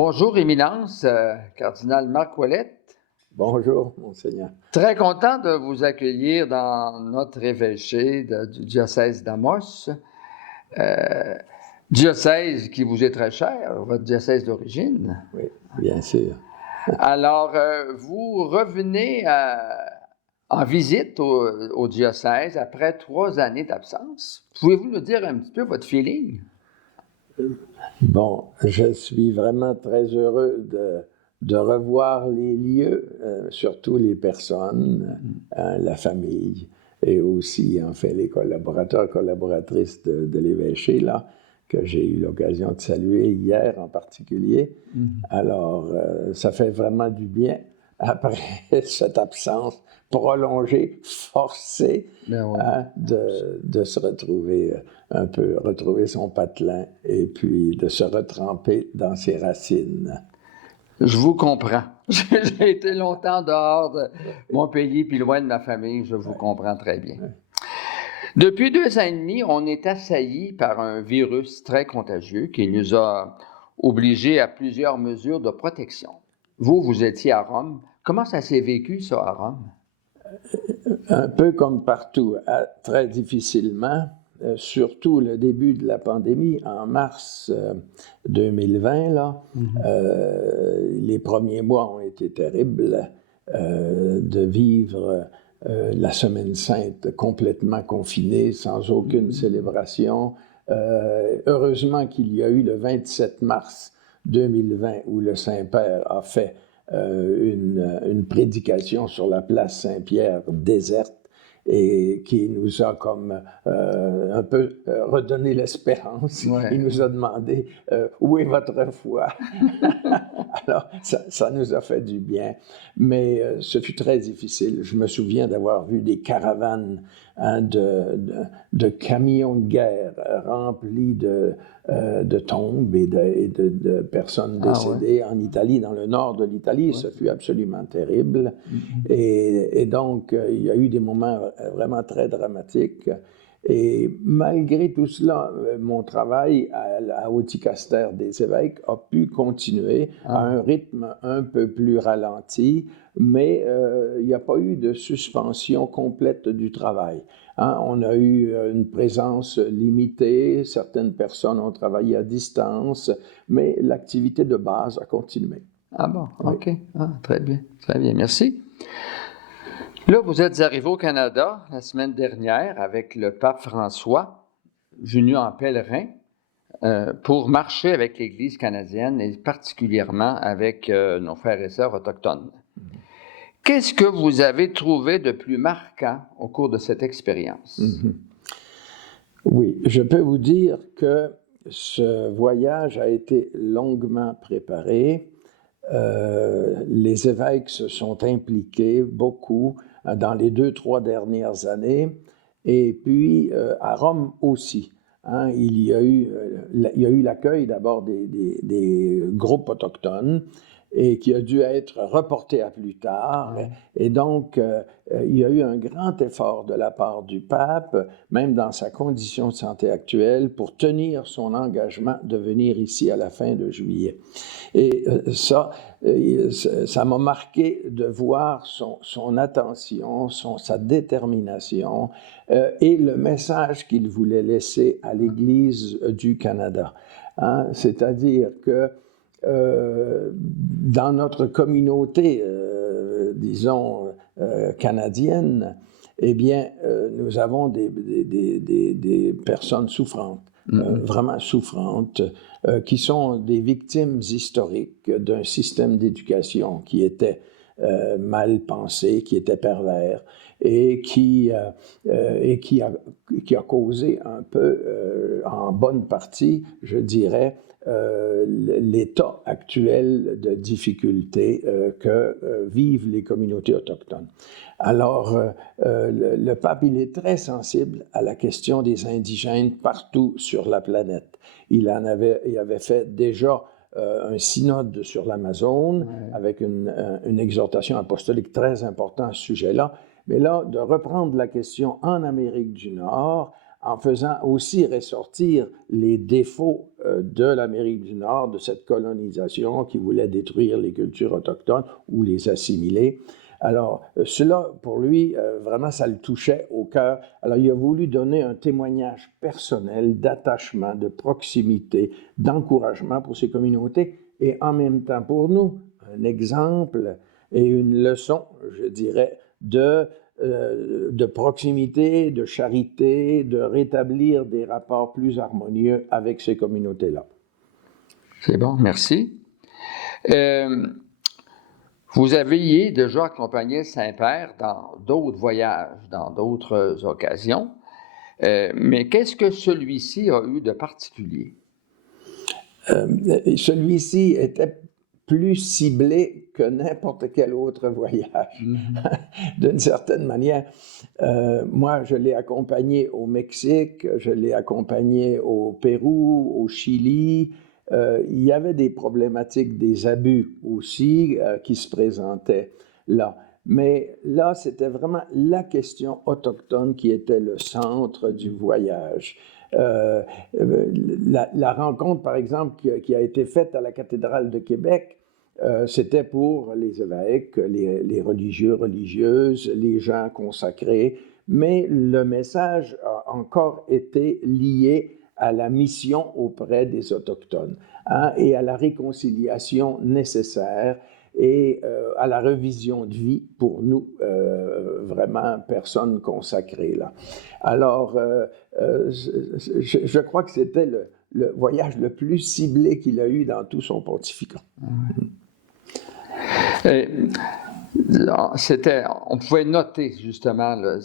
Bonjour, Éminence, cardinal Marc Ouellette. Bonjour, Monseigneur. Très content de vous accueillir dans notre évêché du diocèse d'Amos. Diocèse qui vous est très cher, votre diocèse d'origine. Oui, bien sûr. Alors, vous revenez en visite au diocèse après 3 années d'absence. Pouvez-vous nous dire un petit peu votre feeling? Bon, je suis vraiment très heureux de revoir les lieux, surtout les personnes, la famille, et aussi, en fait, les collaborateurs, collaboratrices de l'évêché, là, que j'ai eu l'occasion de saluer hier en particulier. Alors, ça fait vraiment du bien après cette absence prolongée, forcée, de se retrouver un peu, retrouver son patelin et puis de se retremper dans ses racines. Je vous comprends. J'ai été longtemps dehors de mon pays puis loin de ma famille. Je vous comprends très bien. Depuis 2 ans et demi, on est assailli par un virus très contagieux qui nous a obligés à plusieurs mesures de protection. Vous étiez à Rome. Comment ça s'est vécu, ça, à Rome? Un peu comme partout, très difficilement, surtout le début de la pandémie, en mars 2020, là, les premiers mois ont été terribles, de vivre la Semaine Sainte complètement confinée, sans aucune célébration. Heureusement qu'il y a eu le 27 mars 2020 où le Saint-Père a fait une prédication sur la place Saint-Pierre déserte et qui nous a comme un peu redonné l'espérance. Ouais. Il nous a demandé où est votre foi? Alors, ça nous a fait du bien, mais ce fut très difficile. Je me souviens d'avoir vu des caravanes de camions de guerre remplis de tombes et de personnes décédées en Italie, dans le nord de l'Italie. Ce fut absolument terrible. Et donc, il y a eu des moments vraiment très dramatiques. Et malgré tout cela, mon travail au dicaster des évêques a pu continuer à un rythme un peu plus ralenti, mais il n'y a pas eu de suspension complète du travail. On a eu une présence limitée, certaines personnes ont travaillé à distance, mais l'activité de base a continué. Ah bon, OK. Très bien, merci. Là, vous êtes arrivé au Canada la semaine dernière avec le pape François, venu en pèlerin, pour marcher avec l'Église canadienne et particulièrement avec nos frères et sœurs autochtones. Qu'est-ce que vous avez trouvé de plus marquant au cours de cette expérience? Oui, je peux vous dire que ce voyage a été longuement préparé. Les évêques se sont impliqués beaucoup dans les 2-3 dernières années, et puis à Rome aussi. Il y a eu l'accueil d'abord des groupes autochtones et qui a dû être reporté à plus tard. Et donc, il y a eu un grand effort de la part du pape, même dans sa condition de santé actuelle, pour tenir son engagement de venir ici à la fin de juillet. Et ça m'a marqué de voir son attention, sa détermination et le message qu'il voulait laisser à l'Église du Canada. C'est-à-dire que dans notre communauté, disons, canadienne, eh bien, nous avons des personnes souffrantes, vraiment souffrantes, qui sont des victimes historiques d'un système d'éducation qui était mal pensé, qui était pervers et qui a causé un peu, en bonne partie, je dirais, l'état actuel de difficulté que vivent les communautés autochtones. Alors, le pape, il est très sensible à la question des indigènes partout sur la planète. Il avait fait déjà un synode sur l'Amazone avec une exhortation apostolique très importante à ce sujet-là. Mais là, de reprendre la question en Amérique du Nord, en faisant aussi ressortir les défauts de l'Amérique du Nord, de cette colonisation qui voulait détruire les cultures autochtones ou les assimiler. Alors, cela, pour lui, vraiment, ça le touchait au cœur. Alors, il a voulu donner un témoignage personnel d'attachement, de proximité, d'encouragement pour ces communautés et en même temps pour nous, un exemple et une leçon, je dirais, de proximité, de charité, de rétablir des rapports plus harmonieux avec ces communautés-là. C'est bon, merci. Vous aviez déjà accompagné Saint-Père dans d'autres voyages, dans d'autres occasions, mais qu'est-ce que celui-ci a eu de particulier? Celui-ci était plus ciblé que n'importe quel autre voyage. D'une certaine manière, moi, je l'ai accompagné au Mexique, je l'ai accompagné au Pérou, au Chili. Il y avait des problématiques, des abus aussi qui se présentaient là. Mais là, c'était vraiment la question autochtone qui était le centre du voyage. La rencontre, par exemple, qui a été faite à la cathédrale de Québec, c'était pour les évêques, les religieux, religieuses, les gens consacrés, mais le message a encore été lié à la mission auprès des Autochtones et à la réconciliation nécessaire et à la revision de vie pour nous, vraiment personnes consacrées là. Alors, je crois que c'était le voyage le plus ciblé qu'il a eu dans tout son pontificat. On pouvait noter justement là,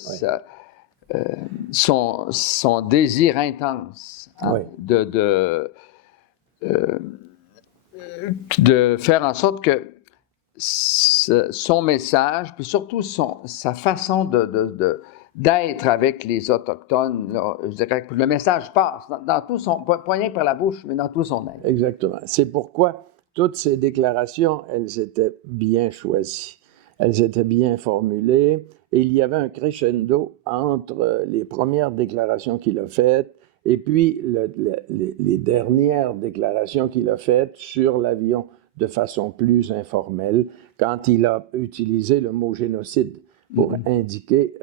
son désir intense de faire en sorte que son message, puis surtout sa façon d'être avec les Autochtones, là, je dirais que le message passe dans tout son, pas rien par la bouche, mais dans tout son être. Exactement. C'est pourquoi toutes ces déclarations, elles étaient bien choisies. Elles étaient bien formulées et il y avait un crescendo entre les premières déclarations qu'il a faites et puis les dernières déclarations qu'il a faites sur l'avion de façon plus informelle, quand il a utilisé le mot génocide pour indiquer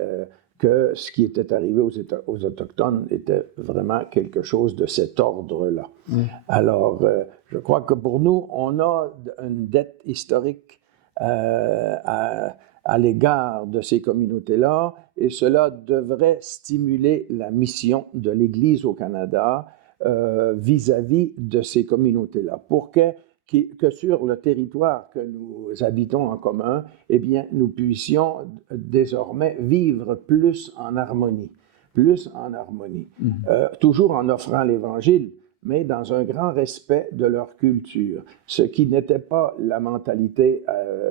que ce qui était arrivé aux Autochtones était vraiment quelque chose de cet ordre-là. Alors, je crois que pour nous, on a une dette historique à l'égard de ces communautés-là, et cela devrait stimuler la mission de l'Église au Canada vis-à-vis de ces communautés-là, pour que sur le territoire que nous habitons en commun, eh bien, nous puissions désormais vivre plus en harmonie. Toujours en offrant l'Évangile, mais dans un grand respect de leur culture, ce qui n'était pas la mentalité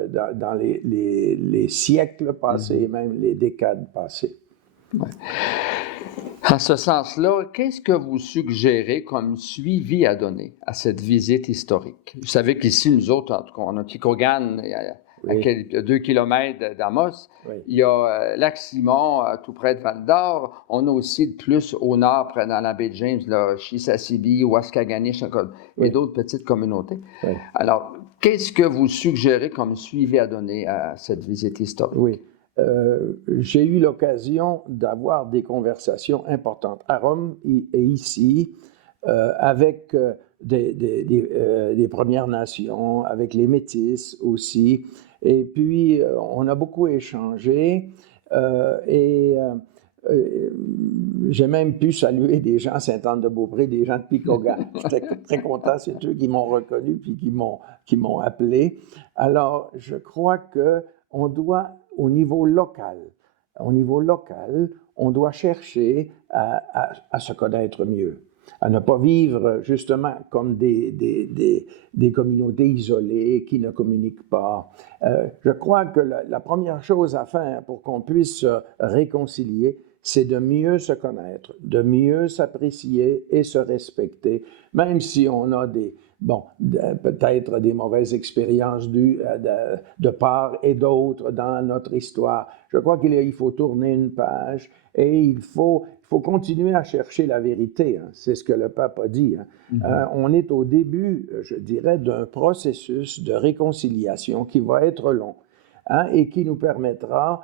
dans les siècles passés, même les décades passées. Ouais. En ce sens-là, qu'est-ce que vous suggérez comme suivi à donner à cette visite historique? Vous savez qu'ici, nous autres, en tout cas, on a Kikogan, à 2 kilomètres d'Amos. Il y a Lac-Simon, tout près de Val-d'Or. On a aussi plus au nord, près dans la baie de James, Chisasibi, Waskaganish, et d'autres petites communautés. Alors, qu'est-ce que vous suggérez comme suivi à donner à cette visite historique? J'ai eu l'occasion d'avoir des conversations importantes à Rome et ici avec des Premières Nations, avec les Métis aussi. Et puis, on a beaucoup échangé j'ai même pu saluer des gens à Sainte-Anne-de-Beaupré, des gens de Picogan. J'étais très content, c'est eux qui m'ont reconnu puis qui m'ont appelé. Alors, je crois qu'on doit, au niveau local, on doit chercher à se connaître mieux, à ne pas vivre justement comme des communautés isolées qui ne communiquent pas. Je crois que la première chose à faire pour qu'on puisse se réconcilier, c'est de mieux se connaître, de mieux s'apprécier et se respecter, même si on a peut-être des mauvaises expériences de part et d'autre dans notre histoire. Je crois qu'il faut tourner une page et il faut continuer à chercher la vérité. Hein. C'est ce que le pape a dit. Hein. On est au début, je dirais, d'un processus de réconciliation qui va être long. Hein, et qui nous permettra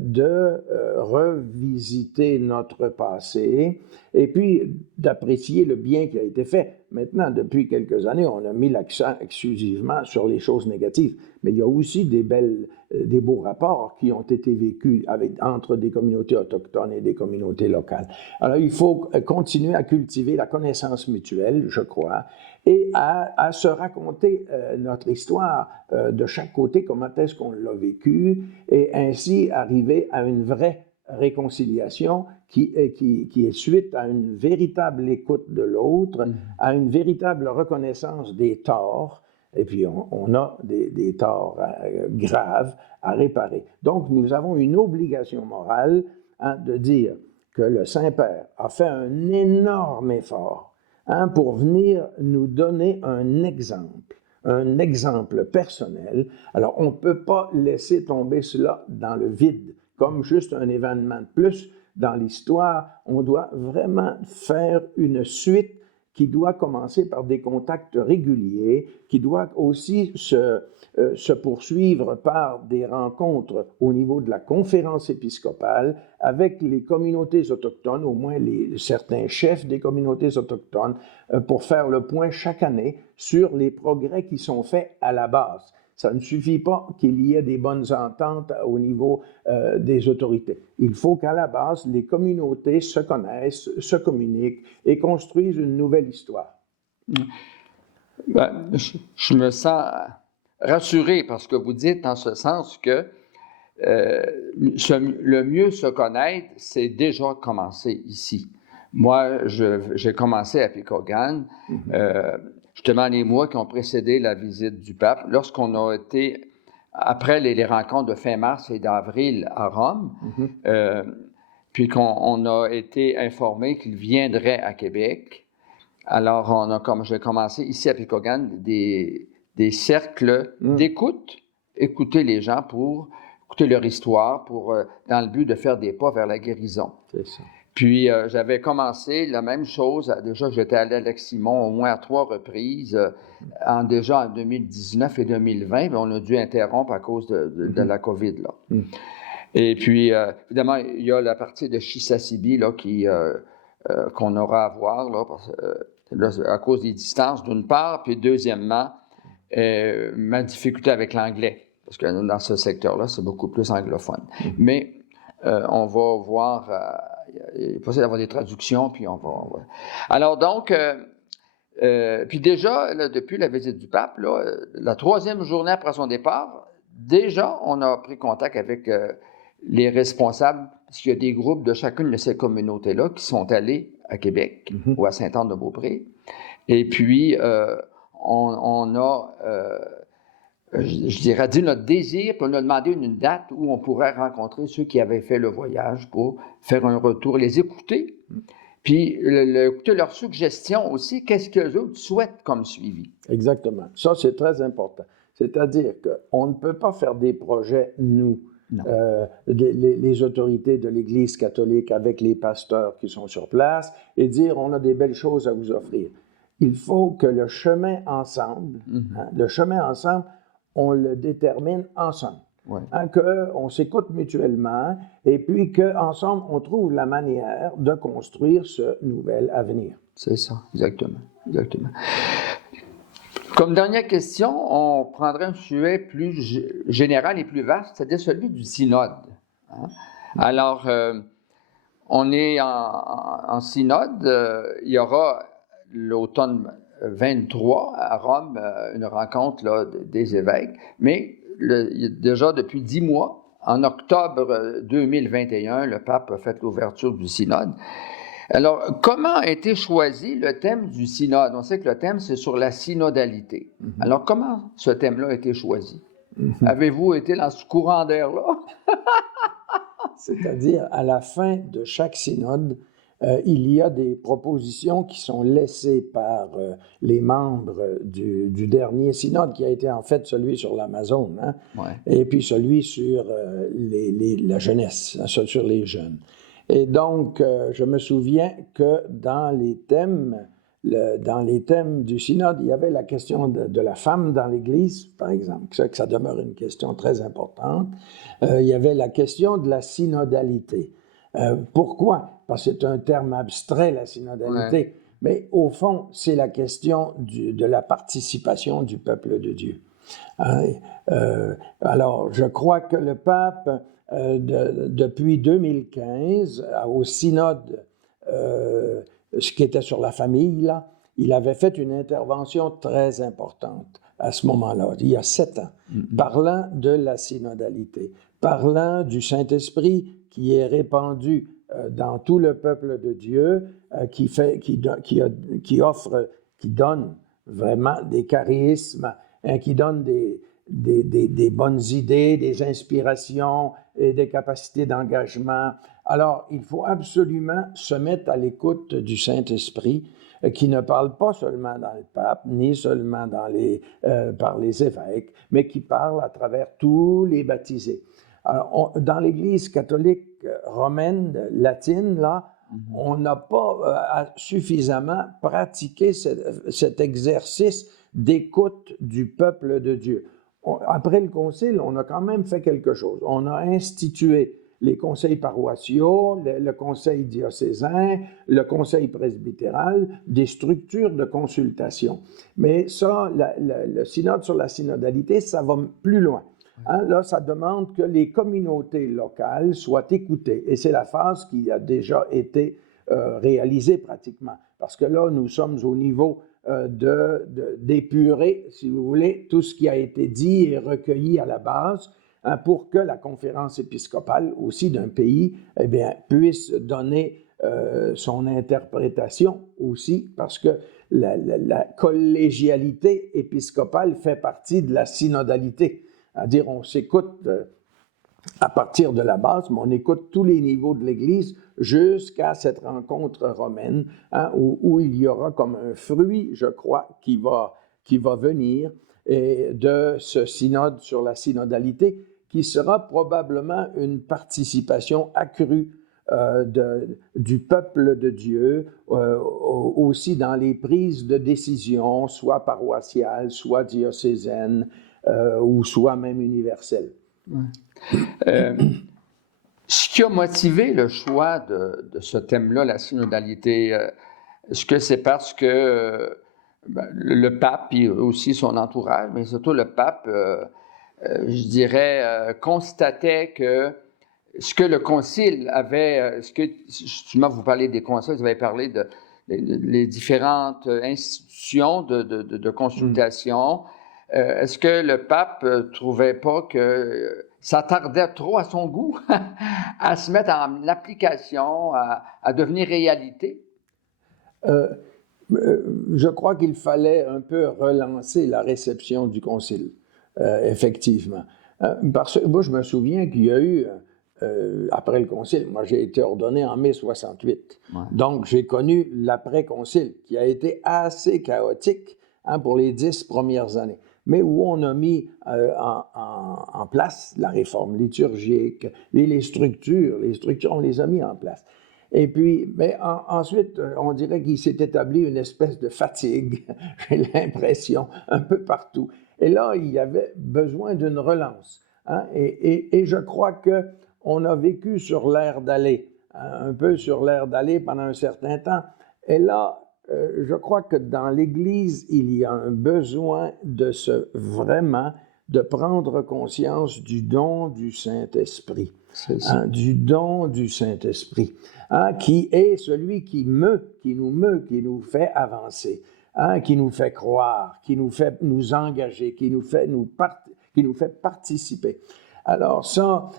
de revisiter notre passé et puis d'apprécier le bien qui a été fait. Maintenant, depuis quelques années, on a mis l'accent exclusivement sur les choses négatives, mais il y a aussi des beaux rapports qui ont été vécus entre des communautés autochtones et des communautés locales. Alors, il faut continuer à cultiver la connaissance mutuelle, je crois, et à se raconter notre histoire de chaque côté, comment est-ce qu'on l'a vécu, et ainsi arriver à une vraie réconciliation qui est suite à une véritable écoute de l'autre, à une véritable reconnaissance des torts, et puis on a des torts graves à réparer. Donc, nous avons une obligation morale de dire que le Saint-Père a fait un énorme effort pour venir nous donner un exemple personnel. Alors, on ne peut pas laisser tomber cela dans le vide, comme juste un événement de plus dans l'histoire. On doit vraiment faire une suite qui doit commencer par des contacts réguliers, qui doit aussi se poursuivre par des rencontres au niveau de la conférence épiscopale avec les communautés autochtones, au moins certains chefs des communautés autochtones, pour faire le point chaque année sur les progrès qui sont faits à la base. Ça ne suffit pas qu'il y ait des bonnes ententes au niveau des autorités. Il faut qu'à la base, les communautés se connaissent, se communiquent et construisent une nouvelle histoire. Ben, je me sens rassuré parce que vous dites en ce sens que le mieux se connaître, c'est déjà commencé ici. Moi, j'ai commencé à Pikaugan, justement les mois qui ont précédé la visite du pape, lorsqu'on a été, après les rencontres de fin mars et d'avril à Rome, puis qu'on a été informé qu'il viendrait à Québec. Alors, j'ai commencé ici à Pikaugan des cercles d'écoute, écouter les gens pour écouter leur histoire, dans le but de faire des pas vers la guérison. C'est ça. Puis, j'avais commencé la même chose. Déjà, j'étais allé à Lac-Simon au moins à 3 reprises, déjà en 2019 et 2020, mais on a dû interrompre à cause de la COVID. Là. Et puis, évidemment, il y a la partie de Chisasibi là, qu'on aura à voir là, à cause des distances, d'une part, puis deuxièmement, ma difficulté avec l'anglais, parce que dans ce secteur-là, c'est beaucoup plus anglophone. Mais on va voir... il est possible d'avoir des traductions, puis on va... Alors donc, puis déjà, là, depuis la visite du pape, là, la 3e journée après son départ, déjà, on a pris contact avec les responsables, parce qu'il y a des groupes de chacune de ces communautés-là qui sont allés à Québec ou à Sainte-Anne-de-Beaupré. Et puis, on a... je dirais, dit notre désir, puis on a demandé une date où on pourrait rencontrer ceux qui avaient fait le voyage pour faire un retour, les écouter, puis écouter leurs suggestions aussi, qu'est-ce qu'eux autres souhaitent comme suivi. Exactement. Ça, c'est très important. C'est-à-dire qu'on ne peut pas faire des projets, nous, les autorités de l'Église catholique avec les pasteurs qui sont sur place, et dire on a des belles choses à vous offrir. Il faut que le chemin ensemble, on le détermine ensemble. Ouais. Qu'on s'écoute mutuellement et puis qu'ensemble, on trouve la manière de construire ce nouvel avenir. C'est ça, exactement. Comme dernière question, on prendrait un sujet plus général et plus vaste, c'est-à-dire celui du synode. Alors, on est en synode. Il y aura l'automne 23 à Rome, une rencontre là, des évêques, mais déjà depuis 10 mois, en octobre 2021, le pape a fait l'ouverture du synode. Alors, comment a été choisi le thème du synode? On sait que le thème, c'est sur la synodalité. Alors, comment ce thème-là a été choisi? Avez-vous été dans ce courant d'air-là? C'est-à-dire, à la fin de chaque synode, il y a des propositions qui sont laissées par les membres du dernier synode, qui a été en fait celui sur l'Amazone, hein, et puis celui sur la jeunesse, sur les jeunes. Et donc, je me souviens que dans les thèmes du synode, il y avait la question de la femme dans l'Église, par exemple, que ça demeure une question très importante. Il y avait la question de la synodalité. Pourquoi? Parce que c'est un terme abstrait, la synodalité, mais au fond, c'est la question de la participation du peuple de Dieu. Alors, je crois que le pape, depuis 2015, au synode, ce qui était sur la famille, là, il avait fait une intervention très importante à ce moment-là, il y a 7 ans, parlant de la synodalité, parlant du Saint-Esprit qui est répandu dans tout le peuple de Dieu, qui donne vraiment des charismes, qui donne des bonnes idées, des inspirations et des capacités d'engagement. Alors, il faut absolument se mettre à l'écoute du Saint-Esprit, qui ne parle pas seulement dans le pape, ni seulement par les évêques, mais qui parle à travers tous les baptisés. Alors, dans l'Église catholique romaine latine, là, on n'a pas suffisamment pratiqué cet exercice d'écoute du peuple de Dieu. Après le concile, on a quand même fait quelque chose. On a institué les conseils paroissiaux, le conseil diocésain, le conseil presbytéral, des structures de consultation. Mais ça, le synode sur la synodalité, ça va plus loin. Hein, là, ça demande que les communautés locales soient écoutées. Et c'est la phase qui a déjà été réalisée pratiquement. Parce que là, nous sommes au niveau d'épurer, si vous voulez, tout ce qui a été dit et recueilli à la base, hein, pour que la conférence épiscopale aussi d'un pays, eh bien, puisse donner son interprétation aussi, parce que la collégialité épiscopale fait partie de la synodalité. C'est-à-dire, on s'écoute à partir de la base, mais on écoute tous les niveaux de l'Église jusqu'à cette rencontre romaine, hein, où il y aura comme un fruit, je crois, qui va venir de ce synode sur la synodalité, qui sera probablement une participation accrue du peuple de Dieu, aussi dans les prises de décision, soit paroissiales, soit diocésaines, ou soit même universelles. Ce qui a motivé le choix de ce thème-là, la synodalité, est-ce que c'est parce que le pape et aussi son entourage, mais surtout le pape, je dirais, constatait que ce que le concile avait, justement, vous parlez des conciles, vous avez parlé les différentes institutions de consultation. Est-ce que le pape ne trouvait pas que ça tardait trop à son goût à se mettre en application, à devenir réalité? Je crois qu'il fallait un peu relancer la réception du concile, effectivement. Parce que moi, je me souviens qu'il y a eu, après le concile, moi j'ai été ordonné en mai 68, donc j'ai connu l'après-concile, qui a été assez chaotique, hein, pour les 10 premières années, mais où on a mis en place la réforme liturgique, les structures, on les a mis en place. Et puis, mais ensuite, on dirait qu'il s'est établi une espèce de fatigue, j'ai l'impression, un peu partout. Et là, il y avait besoin d'une relance. Hein, et je crois qu'on a vécu sur l'air d'aller, hein, un peu sur l'air d'aller pendant un certain temps. Et là, je crois que dans l'Église, il y a un besoin vraiment de prendre conscience du don du Saint-Esprit. Hein, du don du Saint-Esprit, hein, qui est celui qui nous fait avancer, hein, qui nous fait croire, qui nous fait nous engager, qui nous fait participer. Alors ça,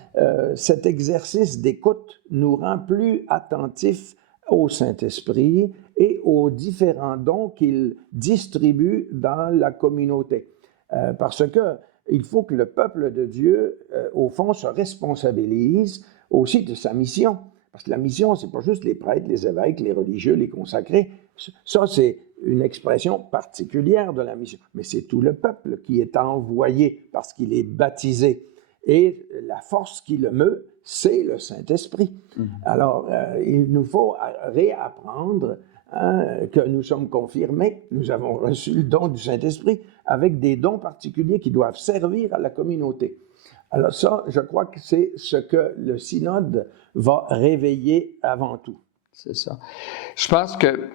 cet exercice d'écoute nous rend plus attentifs au Saint-Esprit et aux différents dons qu'il distribue dans la communauté. Parce que il faut que le peuple de Dieu, au fond, se responsabilise aussi de sa mission. Parce que la mission, c'est pas juste les prêtres, les évêques, les religieux, les consacrés. Ça, c'est une expression particulière de la mission. Mais c'est tout le peuple qui est envoyé parce qu'il est baptisé. Et la force qui le meut, c'est le Saint-Esprit. Alors, il nous faut réapprendre que nous sommes confirmés, nous avons reçu le don du Saint-Esprit avec des dons particuliers qui doivent servir à la communauté. Alors ça, je crois que c'est ce que le synode va réveiller avant tout. C'est ça. Je pense que,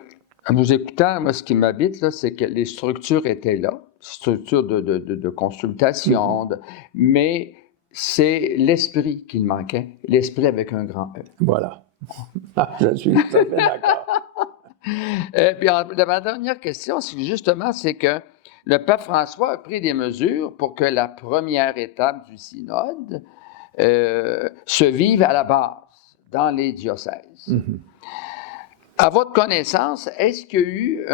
en vous écoutant, moi, ce qui m'habite, là, c'est que les structures étaient là, structures de consultation, mais c'est l'esprit qu'il manquait, l'esprit avec un grand E. Voilà. Je suis tout à fait d'accord. Puis ma dernière question, c'est que le pape François a pris des mesures pour que la première étape du synode se vive à la base, dans les diocèses. À votre connaissance, est-ce qu'il y a eu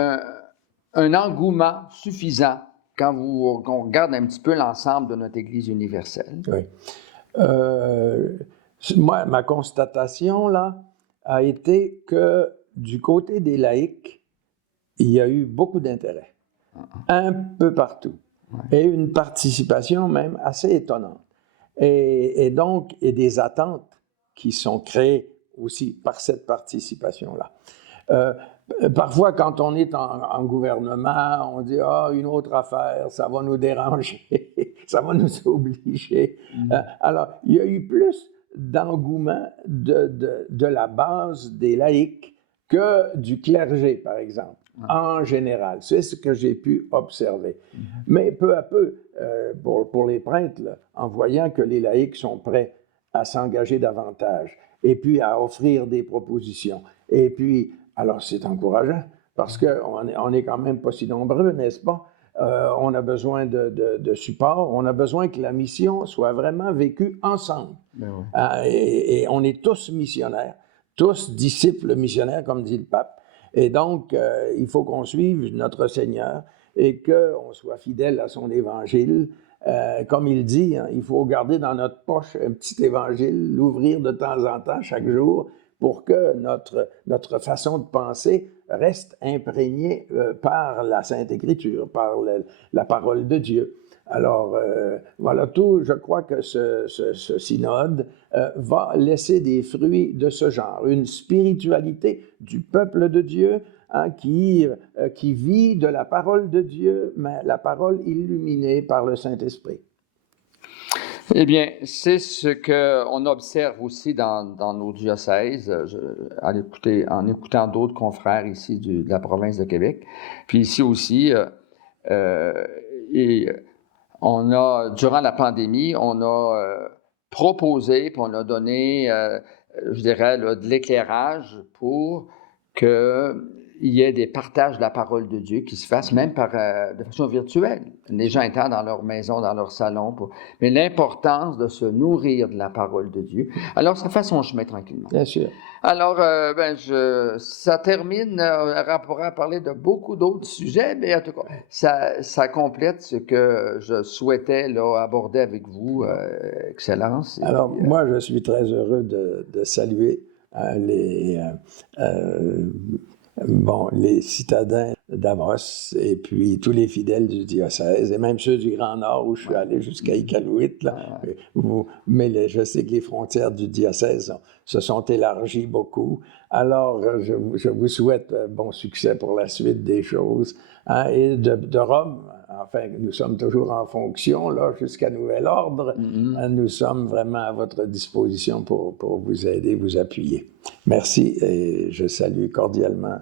un engouement suffisant quand on regarde un petit peu l'ensemble de notre Église universelle? Oui. Moi, ma constatation, là, a été que du côté des laïcs, il y a eu beaucoup d'intérêt, un peu partout, et une participation même assez étonnante. Et donc, et des attentes qui sont créées aussi par cette participation-là. Parfois, quand on est en gouvernement, on dit « Ah, une autre affaire, ça va nous déranger, ça va nous obliger. » Alors, il y a eu plus d'engouement de la base des laïcs que du clergé, par exemple, en général. C'est ce que j'ai pu observer. Mais peu à peu, pour les prêtres, là, en voyant que les laïcs sont prêts à s'engager davantage, et puis à offrir des propositions, et puis, alors c'est encourageant, parce qu'on est quand même pas si nombreux, n'est-ce pas? On a besoin de support, on a besoin que la mission soit vraiment vécue ensemble. Et on est tous missionnaires, tous disciples missionnaires, comme dit le pape. Et donc, il faut qu'on suive notre Seigneur et qu'on soit fidèle à son évangile. Comme il dit, hein, il faut garder dans notre poche un petit évangile, l'ouvrir de temps en temps, chaque jour, pour que notre façon de penser reste imprégnée par la Sainte Écriture, par la parole de Dieu. Alors, voilà tout. Je crois que ce synode va laisser des fruits de ce genre. Une spiritualité du peuple de Dieu qui vit de la parole de Dieu, mais la parole illuminée par le Saint-Esprit. Eh bien, c'est ce qu'on observe aussi dans nos diocèses, en écoutant d'autres confrères ici de la province de Québec. Puis ici aussi, durant la pandémie, on a proposé, puis on a donné, je dirais, de l'éclairage pour qu'il y ait des partages de la parole de Dieu qui se fassent même de façon virtuelle. Les gens étant dans leur maison, dans leur salon. Mais l'importance de se nourrir de la parole de Dieu. Alors, ça fait son chemin tranquillement. Bien sûr. Alors, ça termine. On pourra parler de beaucoup d'autres sujets, mais en tout cas, ça complète ce que je souhaitais aborder avec vous, Excellence. Alors, moi, je suis très heureux de saluer les citadins d'Amos et puis tous les fidèles du diocèse et même ceux du Grand Nord où je suis allé jusqu'à Iqaluit. Mais je sais que les frontières du diocèse se sont élargies beaucoup. Alors, je vous souhaite bon succès pour la suite des choses. Et de Rome, enfin, nous sommes toujours en fonction, là, jusqu'à nouvel ordre. Nous sommes vraiment à votre disposition pour vous aider, vous appuyer. Merci et je salue cordialement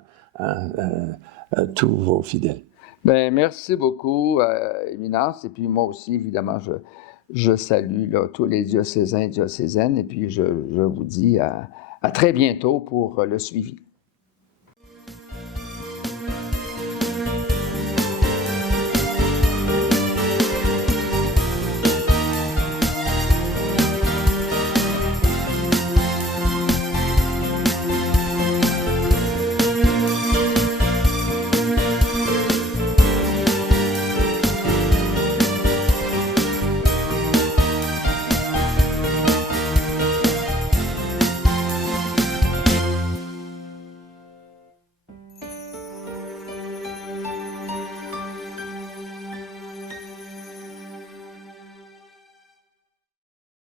tous vos fidèles. Bien, merci beaucoup, Éminence. Et puis moi aussi, évidemment, je salue tous les diocésains et diocésaines. Et puis je vous dis à très bientôt pour le suivi.